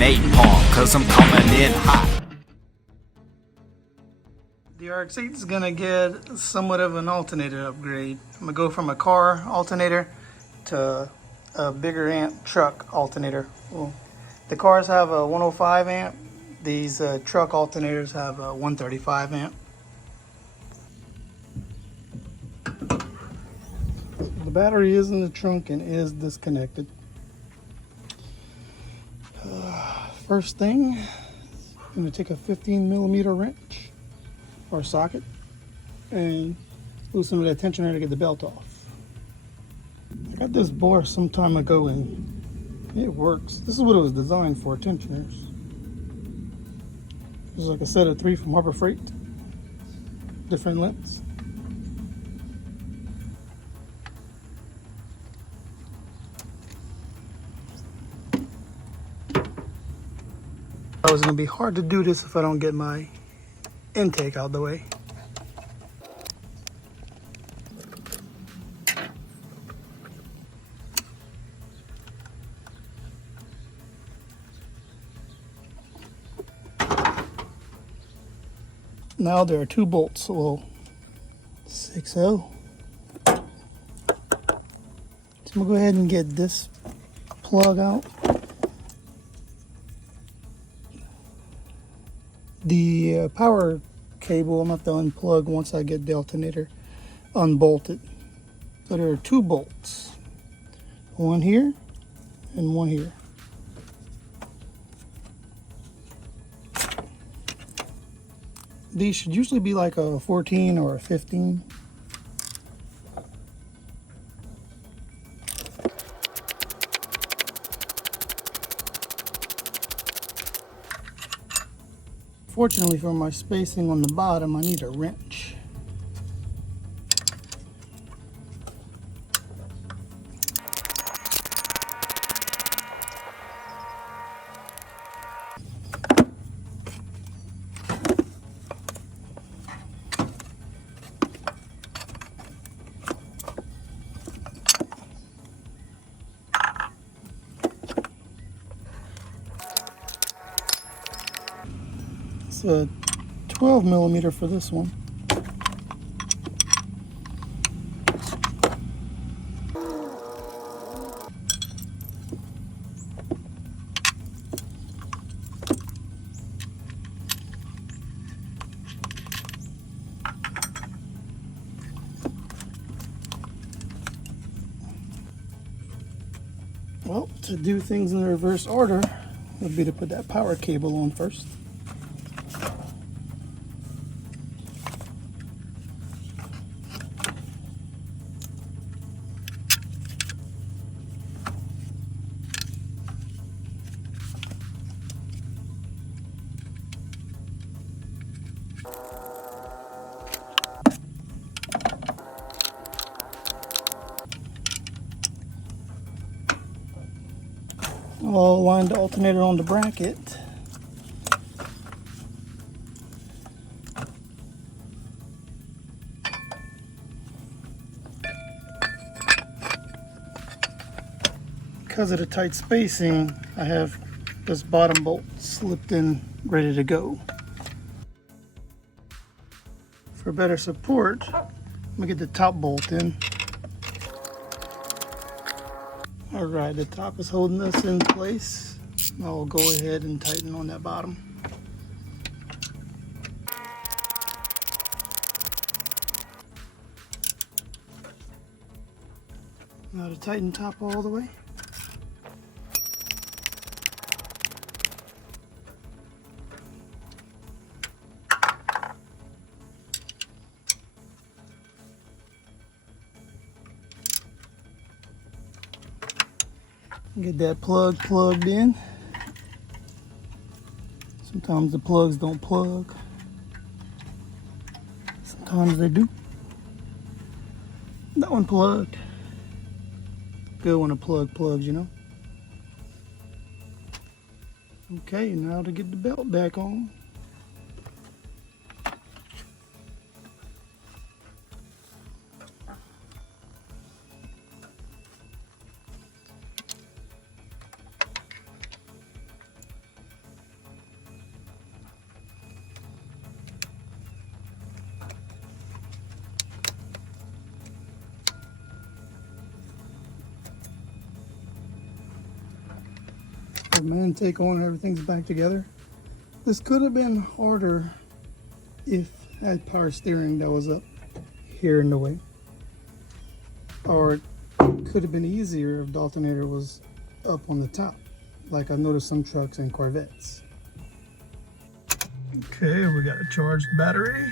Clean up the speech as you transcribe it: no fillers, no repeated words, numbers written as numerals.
napalm, cause I'm coming in hot. The RX-8 is gonna get somewhat of an alternator upgrade. I'm gonna go from a car alternator to a bigger amp truck alternator. Well, the cars have a 105 amp. These truck alternators have a 135 amp. The battery is in the trunk and is disconnected. First thing, I'm going to take a 15mm wrench or socket and loosen the tensioner to get the belt off. I got this bore some time ago and it works. This is what it was designed for, tensioners. There's like a set of 3 from Harbor Freight, different lengths. It was going to be hard to do this if I don't get my intake out of the way. Now there are 2 bolts, well, 6-0. So I'm going to go ahead and get this plug out. The power cable I'm going to have to unplug once I get the alternator unbolted. So there are 2 bolts, one here and one here. These should usually be like a 14 or a 15. Fortunately for my spacing on the bottom, I need a wrench. It's a 12mm for this one. Well, to do things in the reverse order would be to put that power cable on first. I'll line the alternator on the bracket. Because of the tight spacing, I have this bottom bolt slipped in, ready to go. For better support, I'm gonna get the top bolt in. All right, the top is holding this in place. I'll go ahead and tighten on that bottom. Now to tighten top all the way. Get that plug plugged in. Sometimes the plugs don't plug. Sometimes they do. That one plugged. Good when a plug plugs, you know. Okay, now to get the belt back on. have my intake on and everything's back together. This could have been harder if I had power steering that was up here in the way. Or it could have been easier if the alternator was up on the top, like I noticed some trucks and Corvettes. Okay, we got a charged battery.